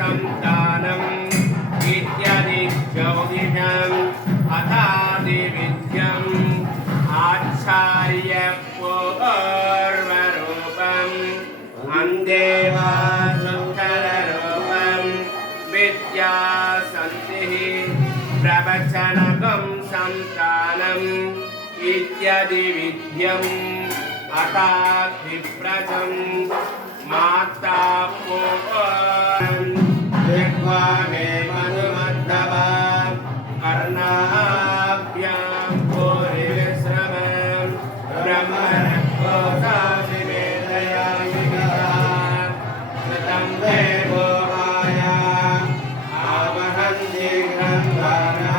संतानं विद्यादि ज्योतिषम् अथादिविद्यम् आचार्य पूर्वरूपम् अन्देवासुत्तररूपम् विद्यासन्तिः प्रवचनकं संतानम् इत्यादि विद्यम् अथादिप्रजम् माता जग्वा मे मधुमद्धवा कर्णाभ्यां भूरिश्रमं ब्रह्मणोदासि मे दयामिकः कृतं देवो माया आवहन्ति ग्रन्थानः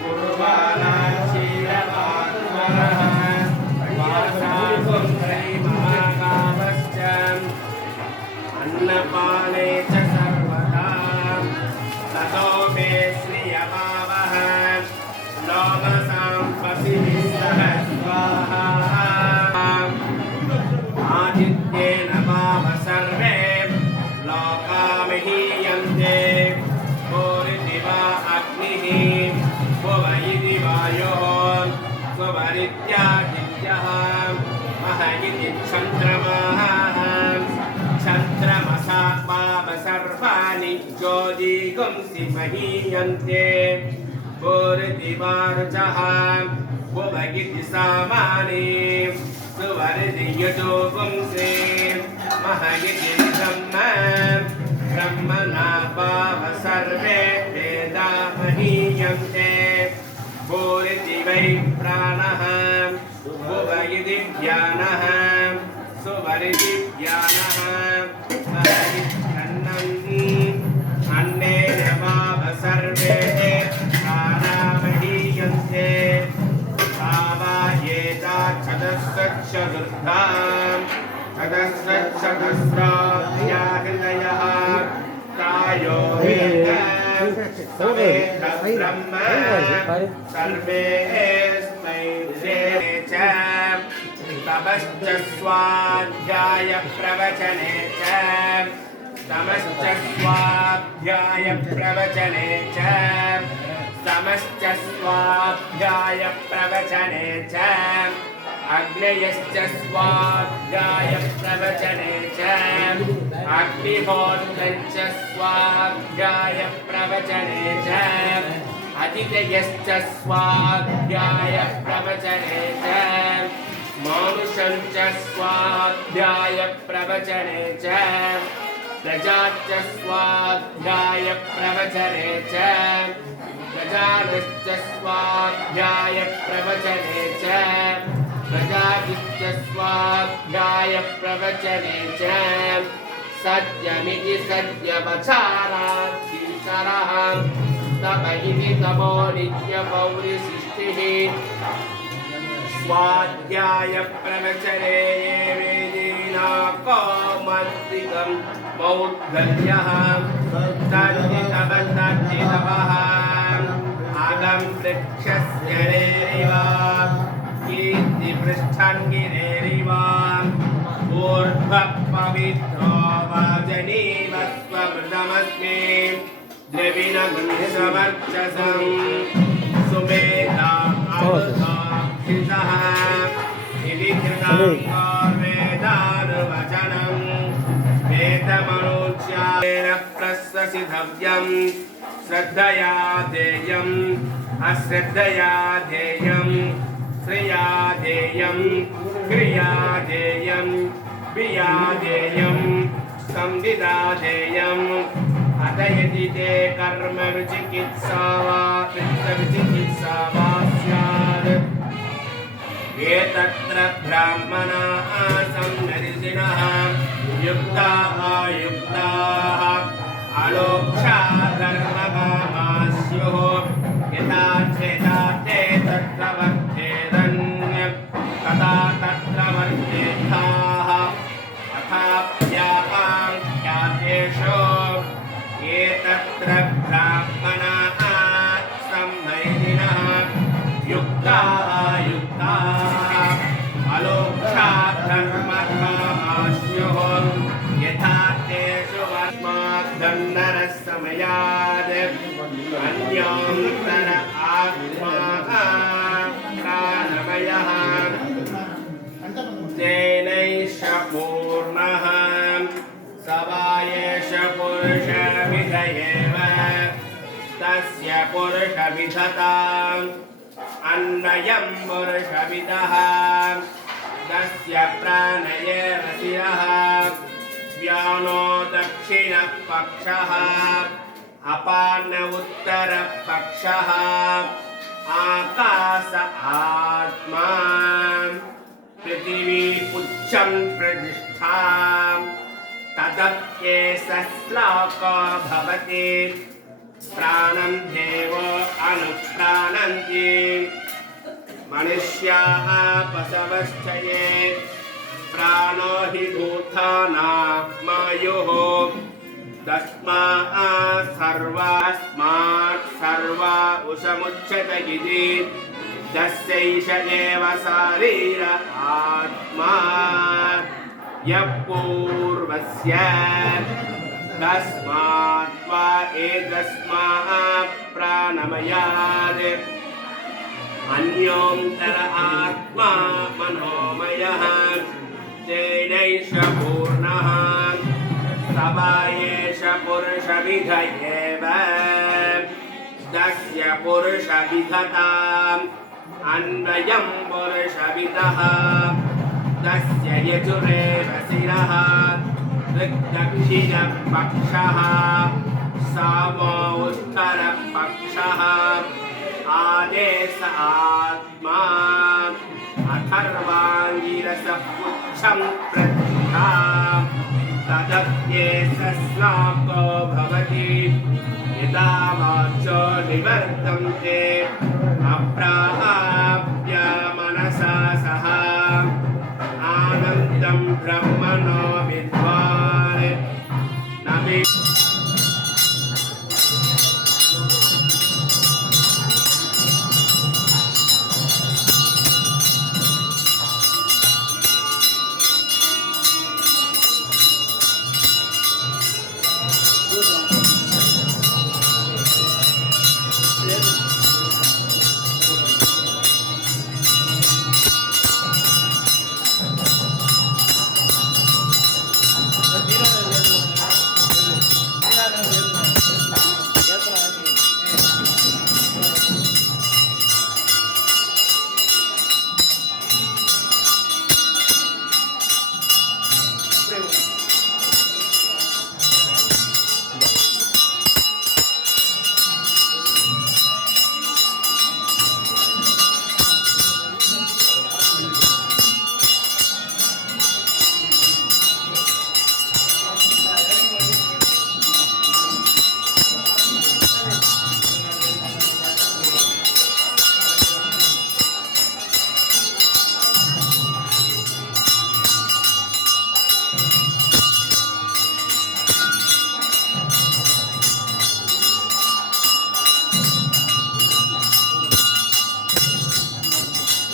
कुर्वाणः क्षीरवात्मनः वासाकुं अन्नपाने च सर्वदा ततो मे श्रियमावह लोमसां पसिभिः सह स्वाहा आदित्येन वाव सर्वे लोकामहीयन्ते भूरिति वा अग्निः भुव इति वायुः सुवरित्यादित्यः मह इति चन्द्रमाः चन्द्रमसा वाव सर्वाणि ज्योतिगुंसि महीयन्ते भूरिति वारुचः भुव इति सामानि सुवरिति यजोगुंसि मह इति ब्रह्म ब्रह्मणा वाव सर्वे वेदा महीयन्ते भूरिति वै प्राणः भुव इति ज्ञानः सुवरिति ज्ञानः अन्नेन वाव सर्वे प्राणामहीयन्ते भावायेता चतुस्सहस्रां चतुस्सहस्राभ्याहृदयः कायो ब्रह्म सर्वेऽस्मै च तपश्च स्वाध्याय प्रवचने च तमश्च स्वाध्याय प्रवचने च तमश्च स्वाध्याय प्रवचने च अग्नयश्च स्वाध्याय प्रवचने च अग्निहोत्रञ्च स्वाध्याय प्रवचने च अतिथयश्च स्वाध्याय प्रवचने च मानुषं च स्वाध्याय प्रवचने च प्रजाश्च स्वाध्याय प्रवचने च प्रजानश्च स्वाध्याय प्रवचने च प्रजातिश्च स्वाध्याय प्रवचने च सत्यमिति सत्यवचाराधीशरः तप इति तपो नित्यपौरिसृष्टिः स्वाध्याय प्रवचने ये वेदीना कौमत्रिकं मौद्गल्यः तद्धितवः आगं वृक्षस्य रेरिव कीर्तिपृष्ठङ्गिरेरिव ऊर्ध्वः पवित्रो वाजनीवस्वमृतमस्मि द्रविणगन्धसवर्चसं सुमेधा इति कृतं वेदानुवचनं वेदमनोच्चारेण प्रशसितव्यं श्रद्धया देयम् अश्रद्धया देयं श्रिया देयं क्रिया देयं विया देयं संविदा देयम् अत यदि ते कर्म विचिकित्सा वा विचिकित्सा वा स्यात् एतत्र ब्राह्मणाः संनरिषिणः युक्ताः अयुक्ताः ब्राह्मणाः संवैदिनः युक्ताः अलोक्षात् धर्मकामास्युः यथा तेषु वर्ष्माद्धन्नरसमयात् अन्योन्तर आत्मा प्राणमयः तेनैष पूर्णः स वा एष पुरुषविद एव तस्य पुरुषविदताम् अन्वयं पुरुषविदः तस्य प्राण एव शिरः व्यानो दक्षिणपक्षः अपान उत्तरपक्षः आकाश आत्मा पृथिवी पुच्छं प्रतिष्ठा तदप्येष श्लोको भवति प्राणं देवो अनुप्राणन्ति मनुष्याः पशवश्चये प्राणो हि भूतानात्मायुः तस्मात् सर्वा उसमुच्यत इति तस्यैष एव शरीर आत्मा यः पूर्वस्य तस्मात् वा एतस्मात् प्राणमयात् अन्योन्तर आत्मा मनोमयः तेनैष पूर्णः स वा एष पुरुषविद एव तस्य पुरुषविदताम् अन्वयं पुरुषविदः तस्य यजुरेव शिरः दक्षिणपक्षः सामो उत्तरपक्षः आदेश आत्मा अथर्वाङ्गिरसपुच्छं प्रतिष्ठा तदप्येष श्लोको भवति यदा वाचो निवर्तन्ते अप्राप्य मनसा सह आनन्दं ब्रह्मणो विद्वान् न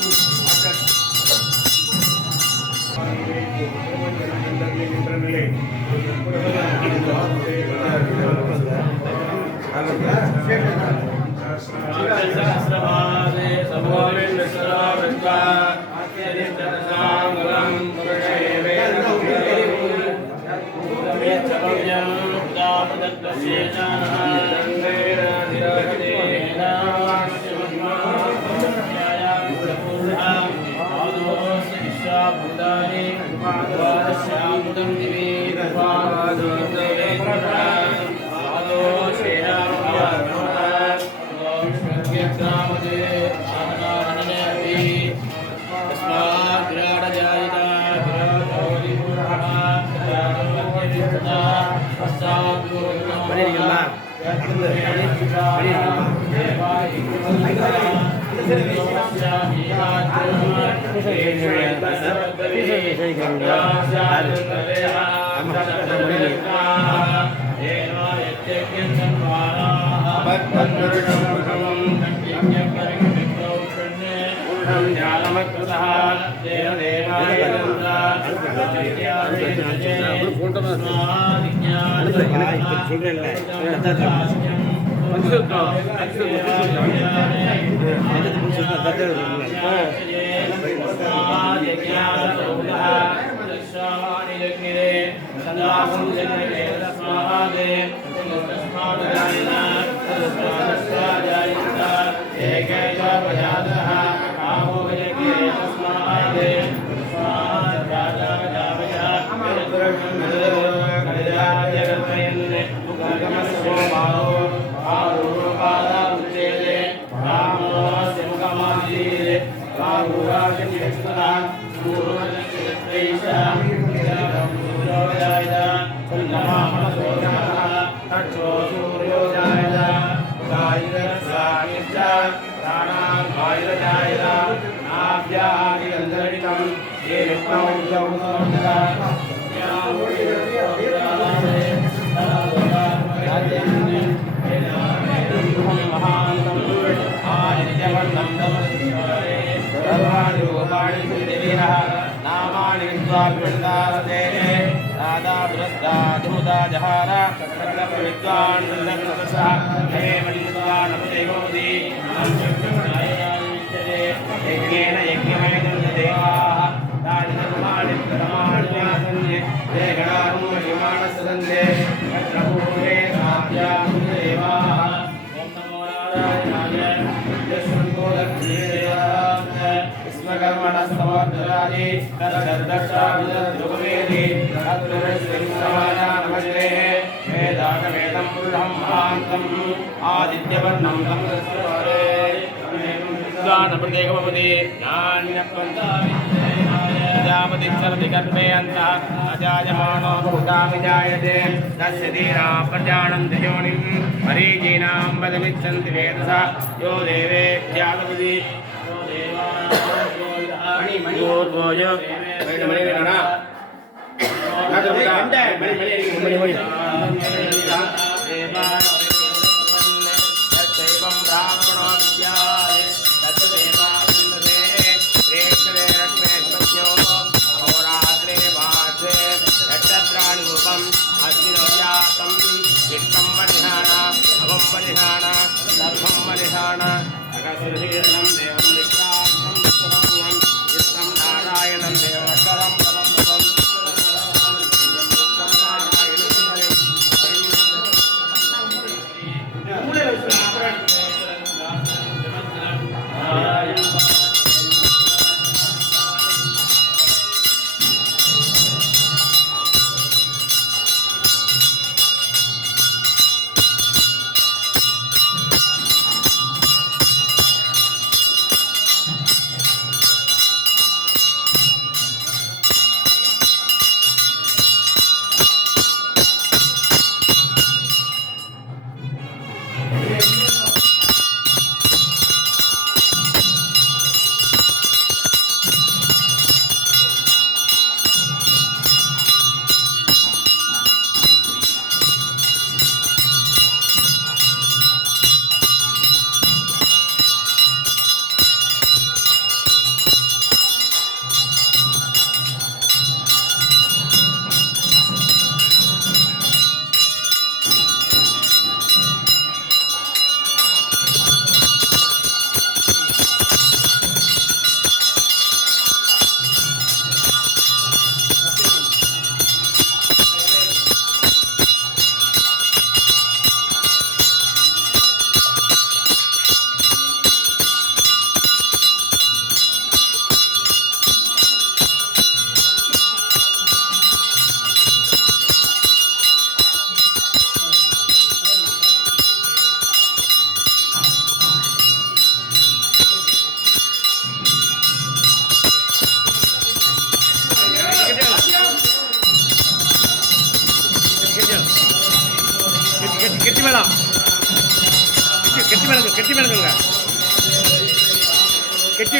Terima kasih.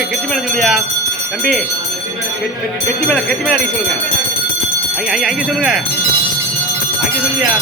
கெட்டி மேல சொல்லியா தம்பி, கெட்டி மேல அடிக்க சொல்லுங்க. அங்கே சொல்லுங்க, அங்கே சொல்லுயா.